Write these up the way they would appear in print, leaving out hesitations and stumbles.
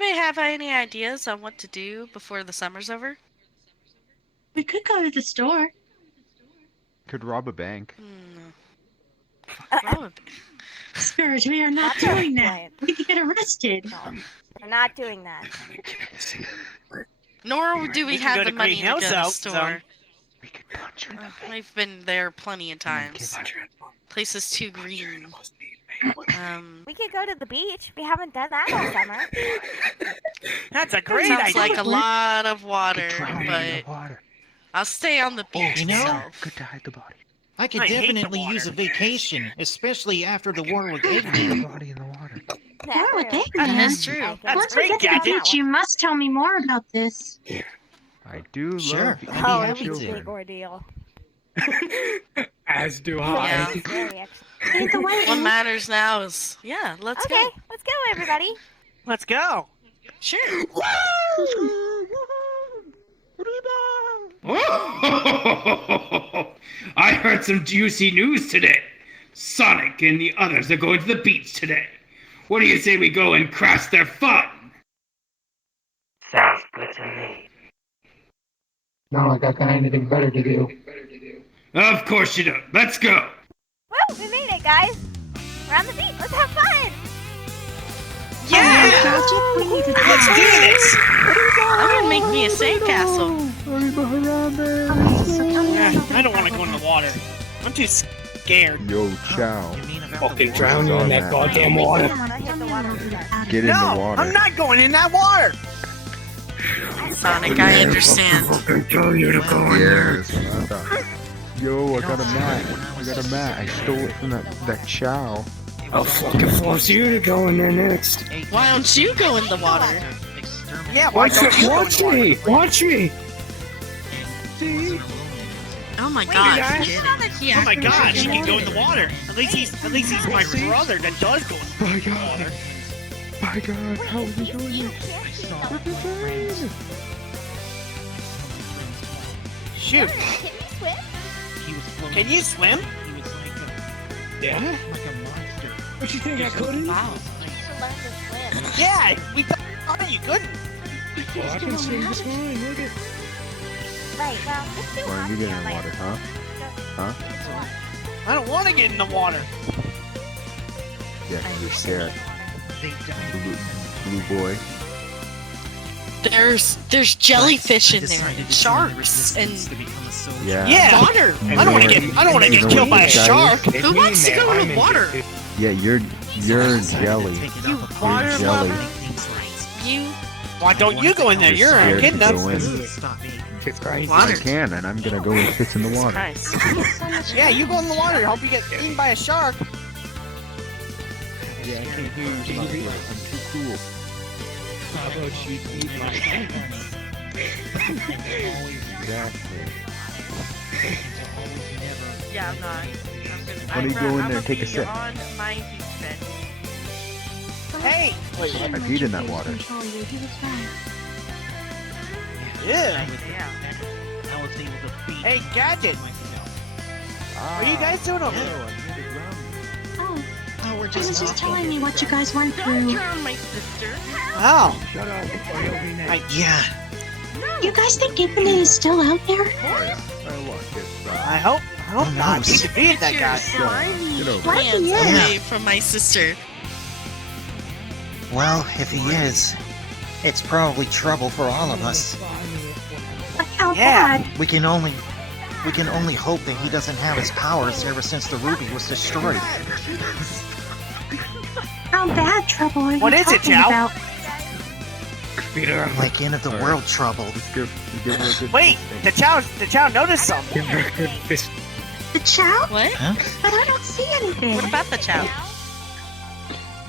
Anybody have any ideas on what to do before the summer's over? We could go to the store. Could rob a bank. Rob a bank. Scourge, we are not That's our doing that. plan. We could get arrested. No, we're not doing that. Nor do we can have go the to money Green to go Hill to the Zone. store. We could punch her in the face. We've been there plenty of Come on, times. kid. Place is too green. We could go to the beach. We haven't done that all summer. That's a great Sounds idea. like a lot of water, Drown her in the but water. I'll stay on the beach you know? myself. Good to hide the body. I could I hate the definitely use a water. vacation, especially after the war with Hide the Eggman. body in the water. War with Never. Eggman. That's true. I can- That's Once we great, get to the Gadget. beach, you must tell me more about this. I do Sure, love I'd be Oh, happy it was a to. big ordeal. As do Yeah. I. It's very ex- Either way, What matters now is, let's Okay, go. let's go, everybody. Let's go. Sure. I heard some juicy news today. Sonic and the others are going to the beach today. What do you say we go and crash their fun? Sounds good to me. Not like I got anything better to do. Of course you don't. Let's go. Woo, we made it, guys. We're on the beach. Let's have fun. Yeah! Let's do this. I'm gonna make me a sandcastle. I don't want to go in the water. I'm too scared. Yo, chow. You mean about Fucking the drown you in that goddamn water. I'm gonna hit the water with that. Get in the No, water. I'm not going in that water. Sonic, I understand. Fucking tell you to go in there. Yes, I thought. Yo, I got a mat. I got a mat. I stole it from that chow. I'll fucking force you to go in there next. Why don't you go in the water? Yeah, why don't you go in Watch the water? me! Watch me! Oh my Wait, god. guys. Get On the- it. Oh my gosh, he can go in the water. At least he's my brother that does go in My the god. water. My god, how are you doing You it? can't be the Shoot, Can you swim? He was floating. can you swim? He was Yeah? like a monster. What you think I couldn't? Wow. You should learn to swim. Yeah, we thought you couldn't. Well, I can swim just fine, look at. Right, well, it's too Why hot are you here, getting in like, water, huh? Huh? it's water. I don't want to get in the water. Yeah, you're scared. They died. Blue boy. There's jellyfish in there, Decided and to join the sharks, and resistance to become a soldier. Yeah. water. I don't want to get killed by a shark. Who wants to go in the water? Yeah, you're jelly. You water jelly. lover. Things right. You Why don't you go in there? You're a Scared to kidnap. go in. Stop being It's crazy. I can, and I'm gonna go and sit in the water. Christ. Yeah, you go in the water. Hope you get eaten by a shark. Yeah, I can't hear you. Stop it. I'm too cool. How about you eat my hands? Exactly. Yeah, I'm not. Why don't you go in there and take a sip? On my beach bed. Hey, I peed in that water. yeah. I was able to beat Hey, Gadget. Are you guys doing okay? Oh, Oh, we're I was just walking. telling me what you guys went Don't through. drown my sister. Oh, Shut up, or you'll be next. Yeah. You guys think Eggman is still out there? I hope not. knows? He defeated that guy. Slimy Get over it. hands Yeah. away from my sister. Well, if he is, it's probably trouble for all of us. Like how Yeah. bad? We can only hope that he doesn't have his powers ever since the ruby was destroyed. How bad trouble are you What is it, talking Chow? about? Peter, Like end of the world trouble. Wait, the chow noticed something. give her a good fist. The chow? What? Huh? But I don't see anything. What about the chow?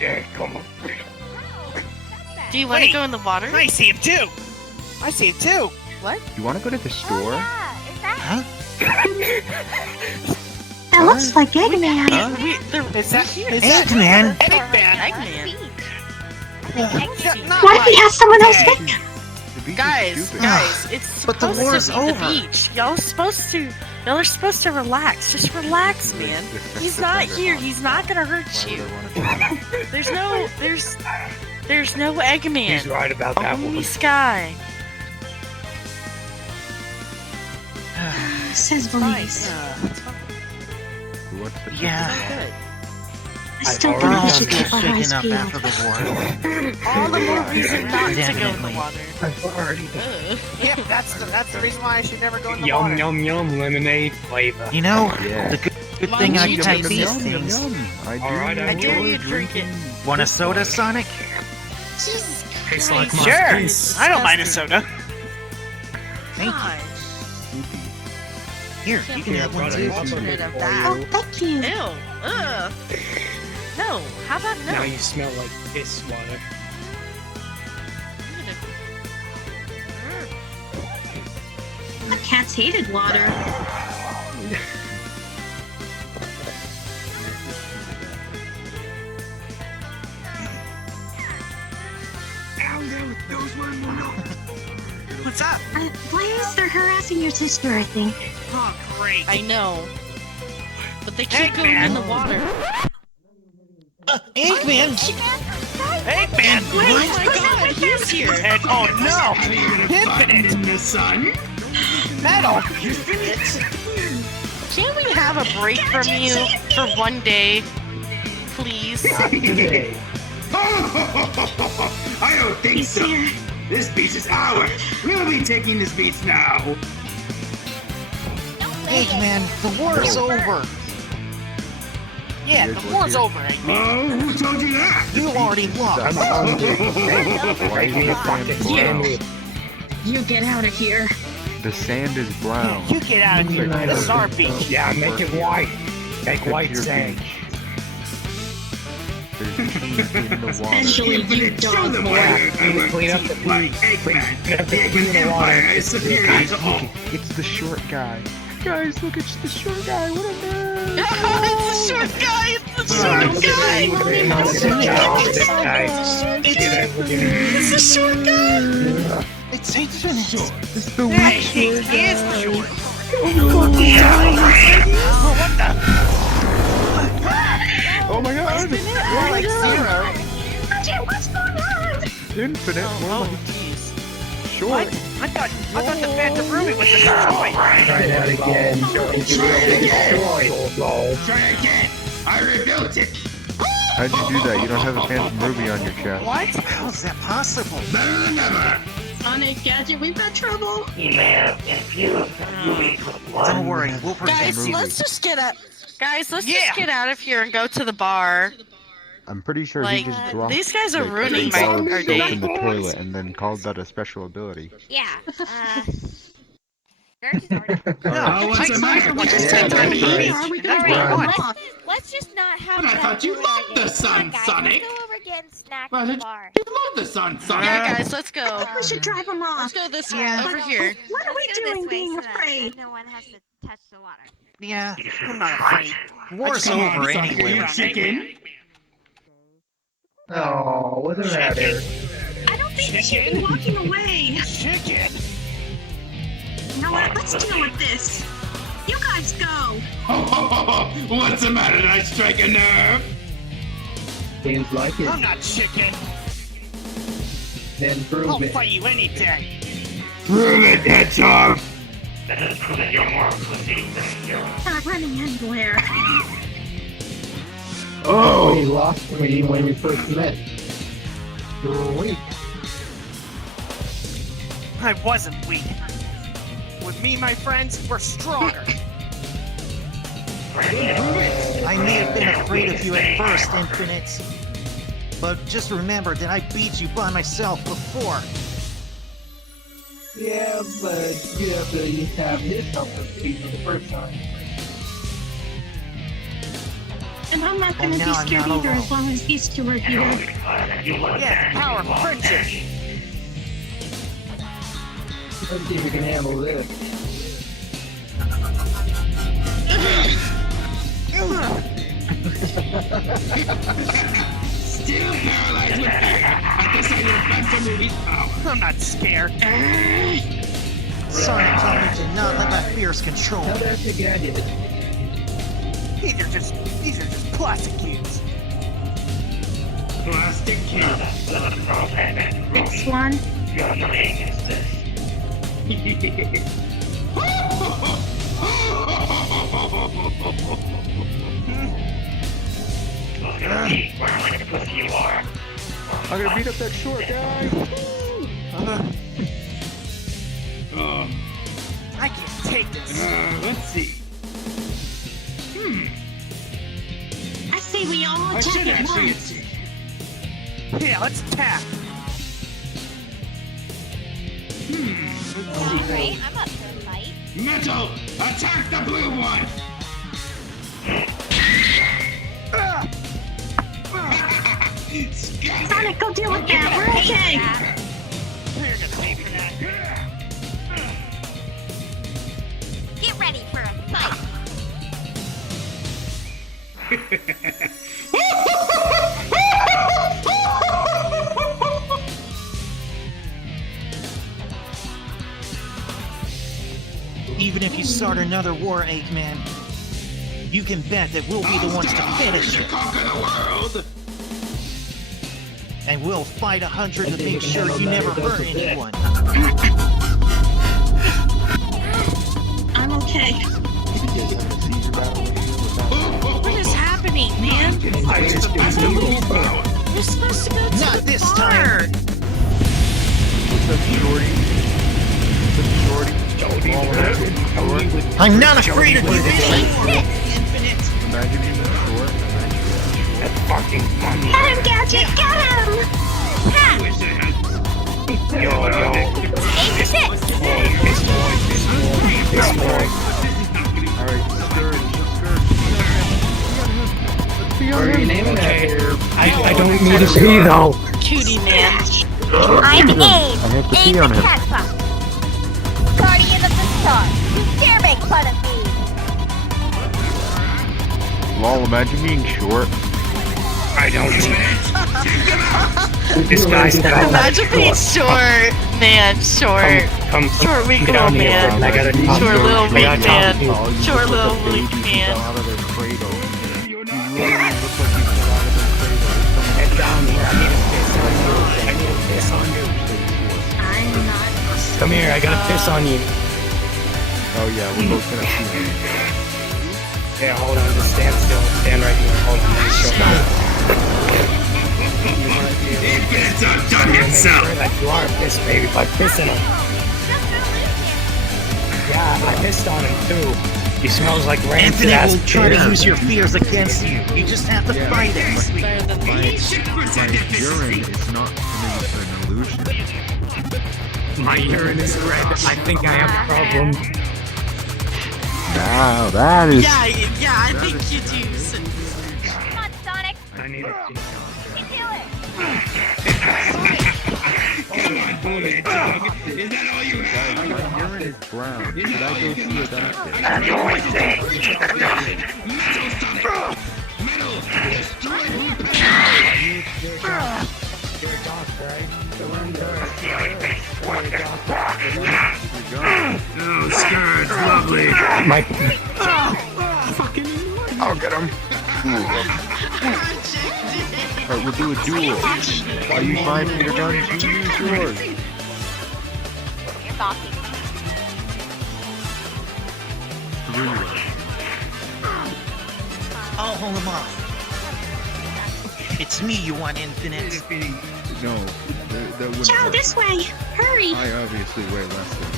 Yeah, come on. Do you want to Wait. go in the water? I see him too. I see him too. You want to go to the Oh, store? yeah. Is that Huh? That looks like Eggman. Is that Eggman? Eggman? What if he has someone else Dead. with him? The beach is Guys, stupid. it's But the supposed war's to be the over. beach. Y'all are supposed to relax. Just relax, man. He's not here. He's not gonna hurt you. There's There's no Eggman. He's right about that Only one. Sky. Says Fine. Blaze. Who wants to Yeah. I still I've think We're we all should still keep our eyes shaking up peeled. after the war. All the more reason not to go in the Definitely. water. I've already Ugh. Yep, that's the reason why I should never go in the Yum water. yum yum lemonade flavor. You know, Yeah. the good thing I you type taste these it? things. I do. Alright, I dare enjoy you to drink it. drinking. Want a soda, Sonic? Jesus Tastes Christ. like Sure. Peace. I don't mind a soda. Thank you. God. Here, you can have one too. Rid of Oh, that. thank you. Ew. Ugh. No. How about no? Now you smell like piss water. The cats hated water. What's up? Blaze, they're harassing your sister, I think. Oh, great. I know. But they keep going Eggman. in the water. Eggman! Eggman! Oh my god, he's here! And oh no! Are you gonna find in the sun? Metal! Can't we have a break from you for one day? Please? I don't think He's so. here. This beach is ours. We'll be taking this beach now. Eggman, the war's over! Yeah, Here's the what's war's here. over, Eggman. Oh, who told you that? You already I'm lost! hungry. Why is the sand brown? You get out of here. The sand is brown. You get out of here. This is our beach. Yeah, make it white. Make Check white your sand. beach. There's cheese in the water. Especially you, Show dog them boy. why I work Clean up the like beach. Clean Eggman. up The the Eggman water. Empire is superior Guys, to all. look, it's the short guy. Guys, look, it's the short guy. What a nerd. It's the short guy! It's the short guy! It's the short guy! It's infinite! It's the Hey, weak he short is guy. short. Oh my god. More like zero. What's going on? Infinite. More like jeez. short. What? I thought the Phantom Ruby was a destroyed. Try that again. Destroy. Try again. I rebuilt it. How'd you do that? You don't have a Phantom Ruby on your chest. What? How's that possible? Better than ever. Sonic Gadget, we've got trouble. Don't worry, we'll protect Guys, you. let's just get out. Guys, let's Yeah. just get out of here and go to the bar. I'm pretty sure Like, he just dropped these guys are like, ruining a bar our of soap day. in the toilet and then called that a special ability. Yeah. Dirty's already. Oh, what's the matter? Let's just take time to Yeah. eat. Are we And gonna that's run? what- Let's just not have. But I that thought you do loved that the again. sun, Come on, guys, Sonic. Let's go over getting snacks Well, at the it- bar. You love the sun, Sonic. Yeah, guys, let's I go. think we should drive them off. Let's go this way, Yeah. over here. What are we Let's go this doing way being so that afraid? no one has to touch the water. Yeah, I'm not afraid. war's Come on, over Sonic, anyway. you chicken. Oh, what's the matter? I don't think we should be walking away. Chicken. You know what? Let's deal with this. You guys go. What's the matter? Did I strike a nerve? Seems like it. I'm not chicken. Then I'll prove it. fight you any day. Prove it, Hedgehog. Not running anywhere. Oh, he lost me when we first met. You were weak. I wasn't weak. With me, my friends, we're stronger. I may have been afraid of you at first, Infinite. But just remember that I beat you by myself before. Yeah, but you have to have his help to beat for the first time. And I'm not gonna Oh, be now I'm scared not either alone. as long as these two are here. Yeah, the power of friendship. Let's see if we can handle this. Still paralyzed with fear at the sight of Phantom Ruby's power. I'm not scared. Sonic told me to not let my fears control Now me. that's the gadget. These are just plastic cubes. plastic cube. This one. I'm gonna beat up that short guy. I can't take this. Let's see. I say we all I attack should at actually once. Yeah, let's attack. Alright, I'm up for a fight. Metal, attack the blue one. Sonic, go deal with that. We're okay. You're gonna pay for that. Get ready for a fight. Even if you start another war, Eggman, you can bet that we'll be the ones to finish it. Conquer the world. And we'll fight 100 to make sure you never hurt anyone. I'm okay. What is happening, man? You're supposed to go to Not the this bar. time. What's up, Shorty? I'm not afraid of you anymore. Imagine being short. Get him, Gadget! Get him! Alright, skirt. What are you naming that here? I don't need to see though. Cutie man. I'm Abe. I have to pee on him. Catfuck. Guardian of the Stars. You dare make fun of me. Lol, imagine being short. I don't. This guy's got Imagine being short, man. Short. Come Short, weak get little on here, man. bro. I gotta talk Short to you. little I weak gotta talk man. to you. Oh, you Short look like little a weak baby who man. fell out of their cradle. You really look like you fell out of their cradle. Head down here. I need a piss on you. I need a piss on you. I'm not. Come here. I gotta piss on you. Oh yeah, we're both gonna see him. Yeah, hold on. Just stand still. Stand right here. Hold on. Let me show you. It's undone himself. Like you are pissed, baby, by pissing him. Yeah, I pissed on him too. He smells like rancid Anthony ass will try to beer. use your fears against you. You just have to fight it. Better than My these. urine is not an illusion. My urine is red. I think I have a problem. Now that is. Yeah, I think you do. Come on, Sonic. I need a You do it. Come on, bullet dog. Is that all you have? My urine is brown. Should I go see a doctor? Metal Sonic! Metal! Destroy You're a doctor, right? Oh, skirts, lovely. My I'll get him. Alright, we'll do a duel. While you find your guns, you use yours. You're talking. I'll hold him off. It's me you want, Infinite. No, that wouldn't Joe, work. this way! Hurry! I obviously weigh less than you.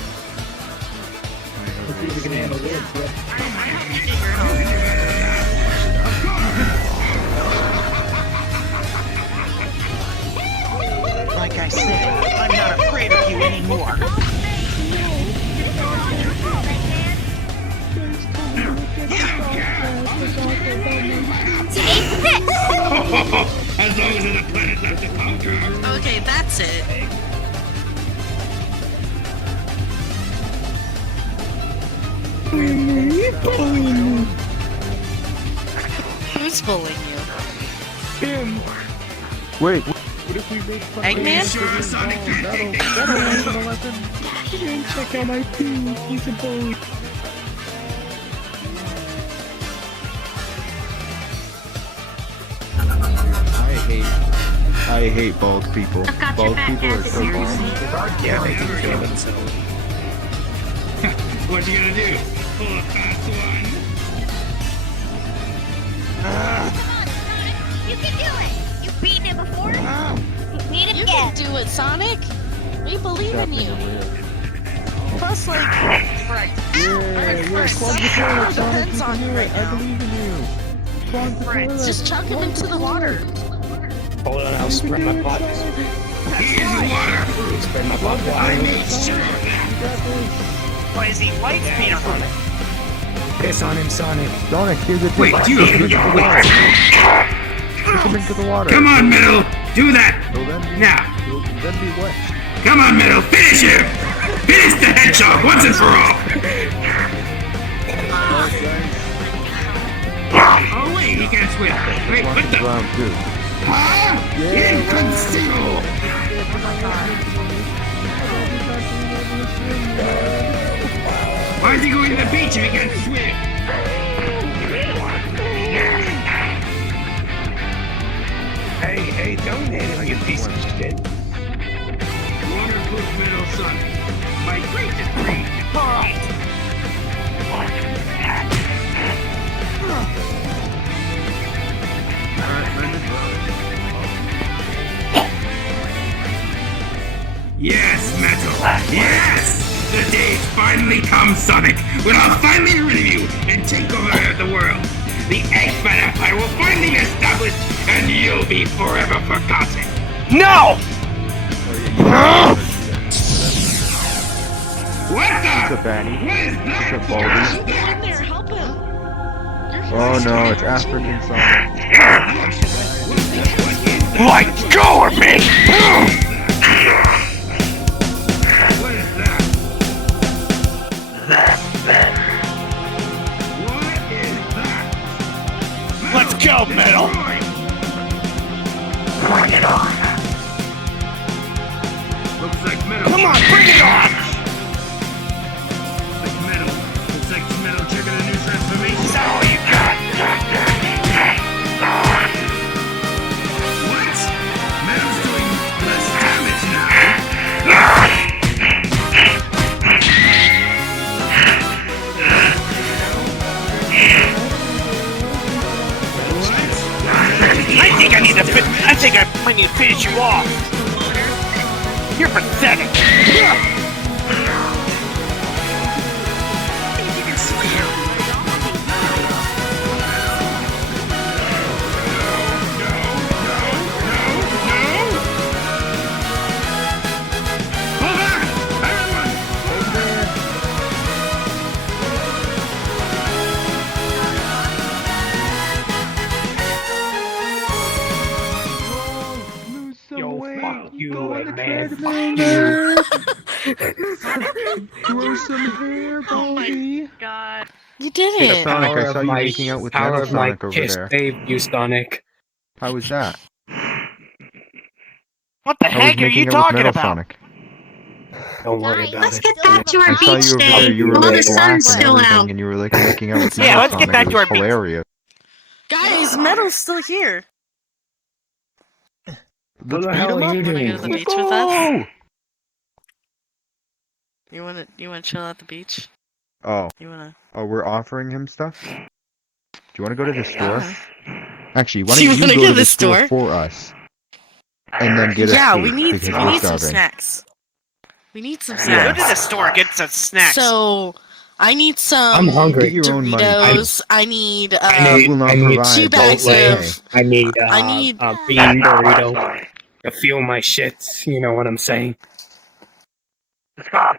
Let's see if we can handle this. Like I said, I'm not afraid of you anymore. Take this. As long as there's a planet left to conquer. Okay, that's it. Who's bullying you? Wait, what if we make fun Eggman? Sure, Sonic. that'll weapon? check out my pee. He's a bully. I hate I hate bald people. I've got your Bald back, people are so Alvesie. bald. Yeah, they can kill themselves. What you gonna do? Pull a fast one? You can do it! You've beaten him before? Beat him You again! can do it, Sonic. We believe in you. Plus, like, Yeah, clog the toilet, Sonic, you can do it. I believe in you. Clog the toilet. Just chuck him into the water. Hold on, I'll spread my butt. Here's water! Spread my butt I wide. made sure of that! Why is he light speed on it? Piss on him, Sonic. Sonic, here's a Wait, do you Push him into the water. Push him into the water. Come on, Metal! Do that! He'll then be, Now! he'll then be wet. Come on, Metal! Finish him! Finish the hedgehog once and for all! Oh wait, he can't swim. Wait, what the? Round two. Huh? Inconceivable! Why is he going to the beach if he can't swim? Hey, don't hit him, you piece of shit. Waterproof Metal Sonic. My greatest breed. Yes, Metal! Yes! The day's finally come, Sonic, when I'll finally rid of you and take over the world. The Eggman Empire will finally be established, and you'll be forever forgotten. No! What It's a the? Banny. What is It's a that? Baldy. Get in there, help him. Oh no, it's African Sonic. Let go of me! What is that? What is that? Let's go, Metal! Bring it on! Looks like Metal. Come on, bring it on! Like Metal. Looks like Metal triggered a new transformation. Is that all you got? What? Metal's doing less damage now. I think I might need to finish you off. You're pathetic. Hold on! Everyone! Lose some Yo, weight. fuck you, Go on the man. treadmill. Fuck you. Grow some hair, Baldy. God. You did it. Sonic, I saw you making out with Metal Sonic over there. Saved you, Sonic. How was that? What the I was heck are making you out with talking Metal about? Sonic. Don't worry about Let's it. get back to our I saw beach you over day there. You were while like the black sun's and still everything, out. and you were like making out with Yeah, Metal let's get Sonic. back It to our was beach. hilarious. Guys, Metal's still here. Let's the beat hell him are up. you Wanna doing? go to the Let's beach with us? go! You wanna chill at the beach? Oh, You wanna? we're offering him stuff. Do you want to go to the store? Yeah. Actually, why Do you don't you wanna go go to to the the store store? for us, and then get us Yeah, food we need because we're some starving. snacks. We need some Go snacks. to the store, get some snacks. So, I need some I'm hungry. Get your own money. Doritos. I need God will not I need provide. 2 bags Okay. of. I need I need- a bean burrito to fuel my shits. You know what I'm saying?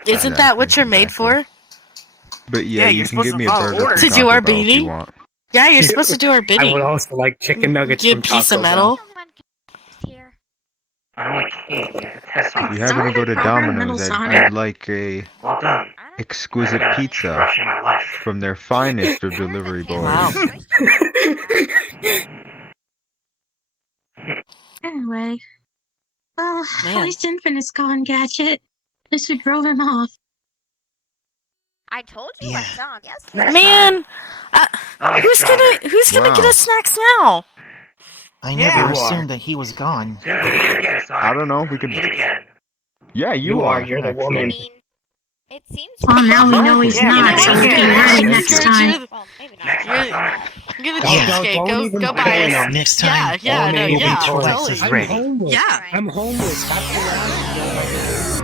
Isn't that what you're made Exactly. for? But yeah, Yeah, you you're can supposed give to me a follow burger orders. from To do our Taco Bell if you beating? want. Yeah, you're supposed to do our I would bidding. also like chicken nuggets You from piece of Taco metal. Here. If you happen to go to Domino's, I'd like a exquisite pizza from their finest of delivery boys. Wow. Anyway. Well, Man. at least Infinite's gone, Gadget. At least we drove him off. I told you Yeah. I saw him yesterday. Man, who's gonna get Wow. us snacks now? I Yeah, never you assumed that he was gone. I don't know. We could. Yeah, you are. You're the I woman. mean, it seems. Well, now we know he's Yeah, not, you so know we'll what? be ready next Skirt, time. Well, maybe not. You're the Yeah. cheapskate. Don't even Go put buy it us. on. Next Yeah, time, yeah, no, we'll yeah, be twice totally. as ready. homeless. Yeah. I'm homeless. Have to laugh.